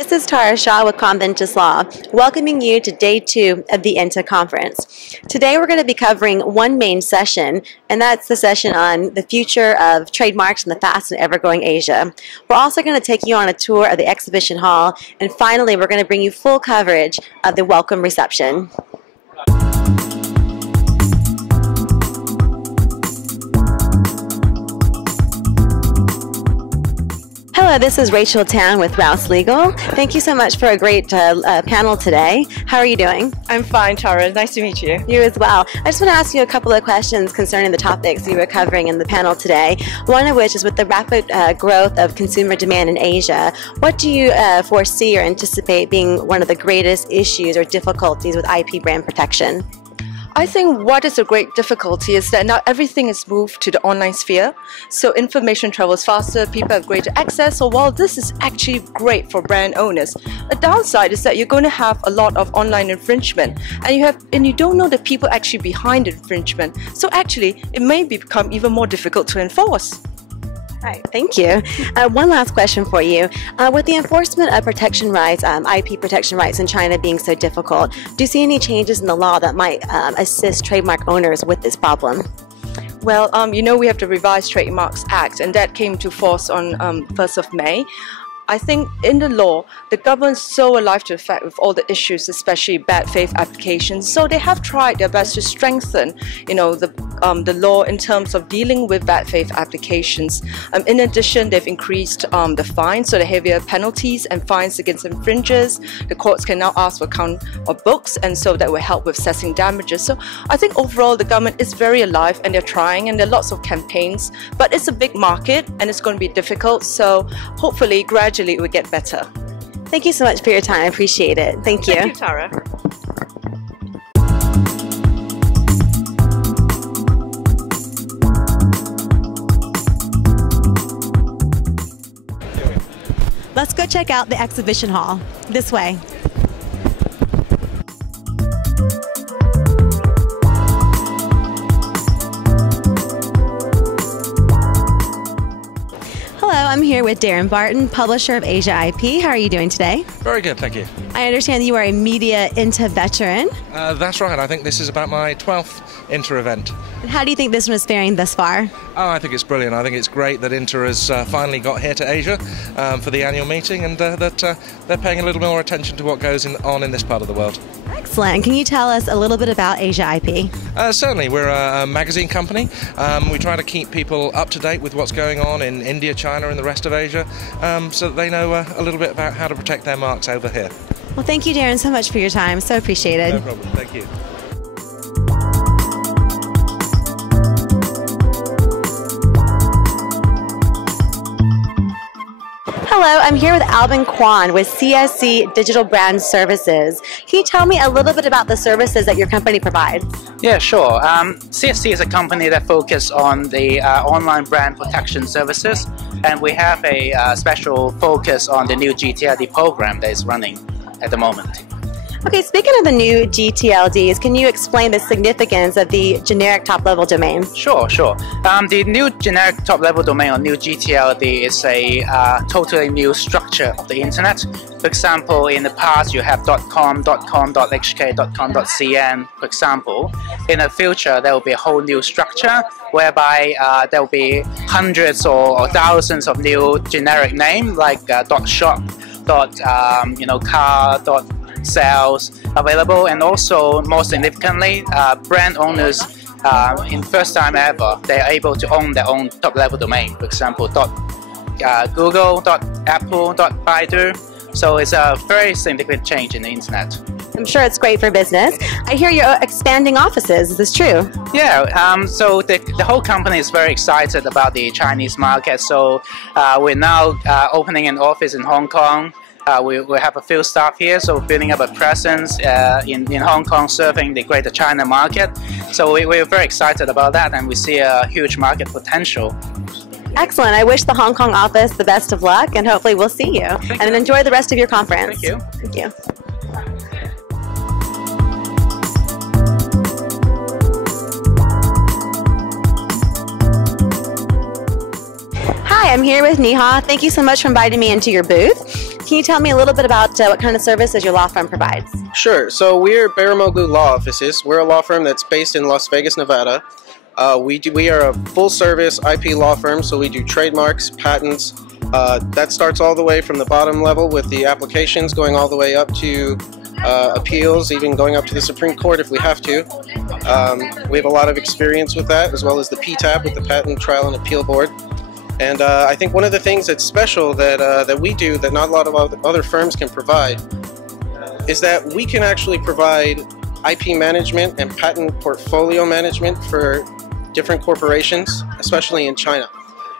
This is Tara Shaw with Conventus Law, welcoming you to day 2 of the INTA conference. Today we're going to be covering one main session, and that's the session on the future of trademarks in the fast and ever-growing Asia. We're also going to take you on a tour of the exhibition hall, and finally we're going to bring you full coverage of the welcome reception. Hello, this is Rachel Tan with Rouse Legal. Thank you so much for a great panel today. How are you doing? I'm fine, Tara. Nice to meet you. You as well. I just want to ask you a couple of questions concerning the topics you were covering in the panel today. One of which is with the rapid growth of consumer demand in Asia, what do you foresee or anticipate being one of the greatest issues or difficulties with IP brand protection? I think what is a great difficulty is that now everything is moved to the online sphere, so information travels faster, people have greater access, so while this is actually great for brand owners, a downside is that you're going to have a lot of online infringement, and you don't know the people actually behind the infringement, so actually it may become even more difficult to enforce. Right, thank you. One last question for you. With the enforcement of protection rights, IP protection rights in China being so difficult, do you see any changes in the law that might assist trademark owners with this problem? Well, we have the Revised Trademarks Act, and that came to force on 1st of May. I think in the law, the government's so alive to the fact with all the issues, especially bad faith applications. So they have tried their best to strengthen, the law in terms of dealing with bad faith applications. In addition, they've increased the fines, so the heavier penalties and fines against infringers. The courts can now ask for count of books, and so that will help with assessing damages. So I think overall the government is very alive, and they're trying, and there are lots of campaigns. But it's a big market, and it's going to be difficult. So hopefully, gradually, it will get better. Thank you so much for your time. I appreciate it. Thank you. Thank you, Tara. Let's go check out the exhibition hall. This way. I'm here with Darren Barton, publisher of Asia IP. How are you doing today? Very good, thank you. I understand you are a media INTA veteran. That's right. I think this is about my 12th INTA event. How do you think this one is faring thus far? Oh, I think it's brilliant. I think it's great that INTA has finally got here to Asia for the annual meeting, and that they're paying a little more attention to what goes on in this part of the world. Excellent. Can you tell us a little bit about Asia IP? Certainly. We're a magazine company. We try to keep people up to date with what's going on in India, China, and the rest of Asia, so that they know a little bit about how to protect their marks over here. Well, thank you, Darren, so much for your time. So appreciated. No problem. Thank you. Hello, I'm here with Alvin Kwan with CSC Digital Brand Services. Can you tell me a little bit about the services that your company provides? Yeah, sure. CSC is a company that focuses on the online brand protection services, and we have a special focus on the new GTLD program that is running at the moment. Okay, speaking of the new GTLDs, can you explain the significance of the generic top-level domain? Sure. The new generic top-level domain, or new GTLD, is a totally new structure of the internet. For example, in the past you have .com, .com.hk, .com.cn, for example. In the future, there will be a whole new structure whereby there will be hundreds or thousands of new generic names like .shop, car, sales available, and also more significantly, brand owners in first time ever, they are able to own their own top level domain. For example, Google, Apple, Baidu. So it's a very significant change in the internet. I'm sure it's great for business. I hear you're expanding offices. Is this true? Yeah, so the whole company is very excited about the Chinese market. So we're now opening an office in Hong Kong. We have a few staff here, so building up a presence in Hong Kong, serving the greater China market. So we're very excited about that, and we see a huge market potential. Excellent. I wish the Hong Kong office the best of luck, and hopefully we'll see you. And enjoy the rest of your conference. Thank you. Thank you. Hi, I'm here with Neha. Thank you so much for inviting me into your booth. Can you tell me a little bit about what kind of services your law firm provides? Sure. So we're Baramoglu Law Offices. We're a law firm that's based in Las Vegas, Nevada. We are a full-service IP law firm, so we do trademarks, patents. That starts all the way from the bottom level with the applications, going all the way up to appeals, even going up to the Supreme Court if we have to. We have a lot of experience with that, as well as the PTAB with the Patent Trial and Appeal Board. And I think one of the things that's special that we do that not a lot of other firms can provide is that we can actually provide IP management and patent portfolio management for different corporations, especially in China.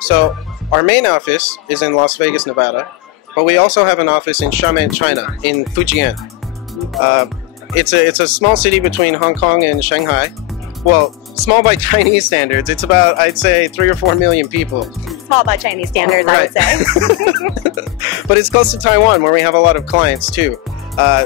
So our main office is in Las Vegas, Nevada, but we also have an office in Xiamen, China, in Fujian. It's a small city between Hong Kong and Shanghai. Well, small by Chinese standards. It's about, I'd say, 3 or 4 million people. Small by Chinese standards, I would say. But it's close to Taiwan, where we have a lot of clients too.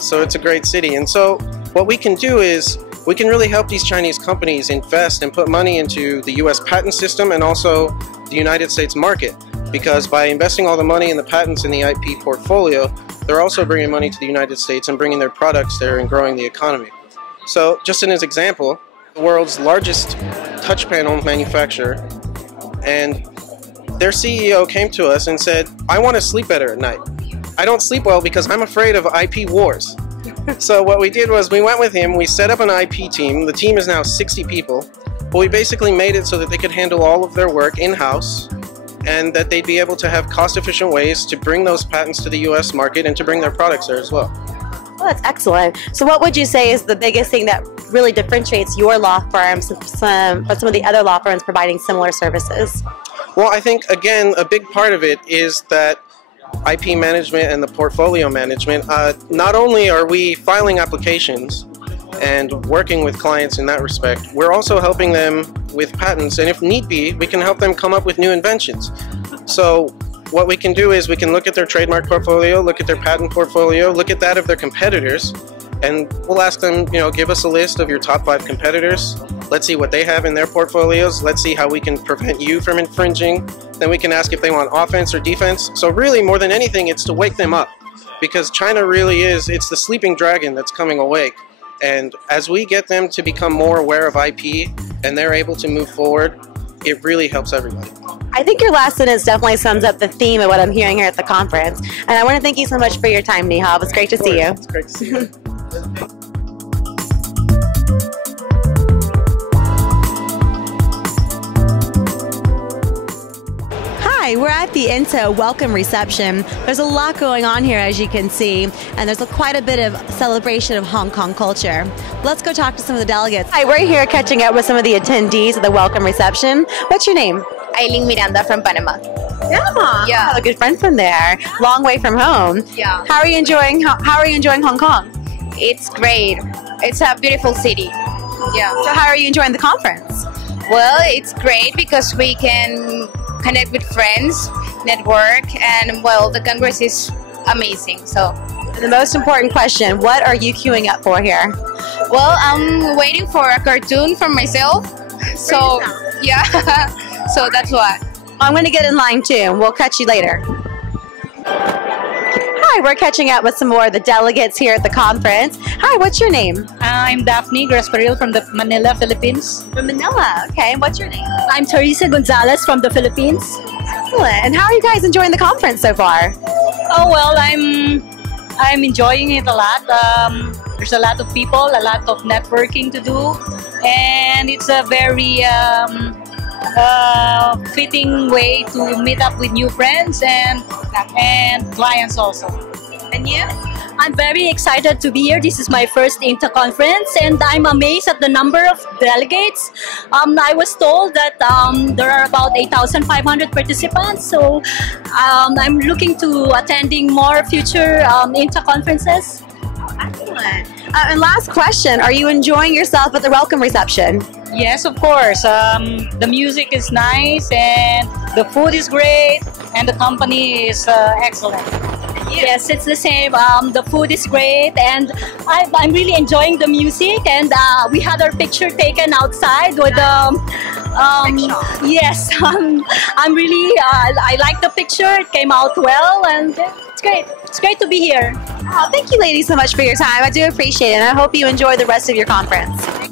So it's a great city. And so what we can do is we can really help these Chinese companies invest and put money into the US patent system and also the United States market. Because by investing all the money in the patents in the IP portfolio, they're also bringing money to the United States and bringing their products there and growing the economy. So just as an example, the world's largest touch panel manufacturer, and their CEO came to us and said, I want to sleep better at night. I don't sleep well because I'm afraid of IP wars. So what we did was we went with him, we set up an IP team. The team is now 60 people, but we basically made it so that they could handle all of their work in-house and that they'd be able to have cost-efficient ways to bring those patents to the US market and to bring their products there as well. Well, that's excellent. So what would you say is the biggest thing that really differentiates your law firm from some of the other law firms providing similar services? Well, I think, again, a big part of it is that IP management and the portfolio management. Not only are we filing applications and working with clients in that respect, we're also helping them with patents, and if need be, we can help them come up with new inventions. So what we can do is we can look at their trademark portfolio, look at their patent portfolio, look at that of their competitors, and we'll ask them, give us a list of your top 5 competitors. Let's see what they have in their portfolios. Let's see how we can prevent you from infringing. Then we can ask if they want offense or defense. So really, more than anything, it's to wake them up. Because China really it's the sleeping dragon that's coming awake. And as we get them to become more aware of IP and they're able to move forward, it really helps everybody. I think your last sentence definitely sums up the theme of what I'm hearing here at the conference. And I want to thank you so much for your time, Neha. It was great to see you. It's great to see you. Hi, we're at the INTA welcome reception. There's a lot going on here, as you can see, and there's quite a bit of celebration of Hong Kong culture. Let's go talk to some of the delegates. Hi, we're here catching up with some of the attendees at the welcome reception. What's your name? Aileen Miranda from Panama. Panama? Yeah. I have a good friend from there. Long way from home. Yeah. How are you enjoying Hong Kong? It's great. It's a beautiful city. Yeah. So how are you enjoying the conference? Well, it's great because we can connect with friends, network, and well, the Congress is amazing. So The most important question, what are you queuing up for here? Well, I'm waiting for a cartoon for myself. So yeah, so that's why. I'm going to get in line too. We'll catch you later. Hi, we're catching up with some more of the delegates here at the conference. Hi, what's your name? I'm Daphne Grasparil from the Manila, Philippines. From Manila. Okay, and what's your name? I'm Teresa Gonzalez from the Philippines. Excellent. And how are you guys enjoying the conference so far? Oh well, I'm enjoying it a lot. There's a lot of people, a lot of networking to do, and it's a very fitting way to meet up with new friends and clients also. And you? I'm very excited to be here. This is my first INTA conference, and I'm amazed at the number of delegates. I was told that there are about 8,500 participants, so I'm looking to attending more future INTA conferences. Excellent. And last question, are you enjoying yourself at the welcome reception? Yes, of course. The music is nice, and the food is great, and the company is excellent. Yes, it's the same. The food is great, and I'm really enjoying the music. And we had our picture taken outside with Yes, I'm really, I like the picture. It came out well, and it's great. It's great to be here. Oh, thank you ladies so much for your time. I do appreciate it, and I hope you enjoy the rest of your conference.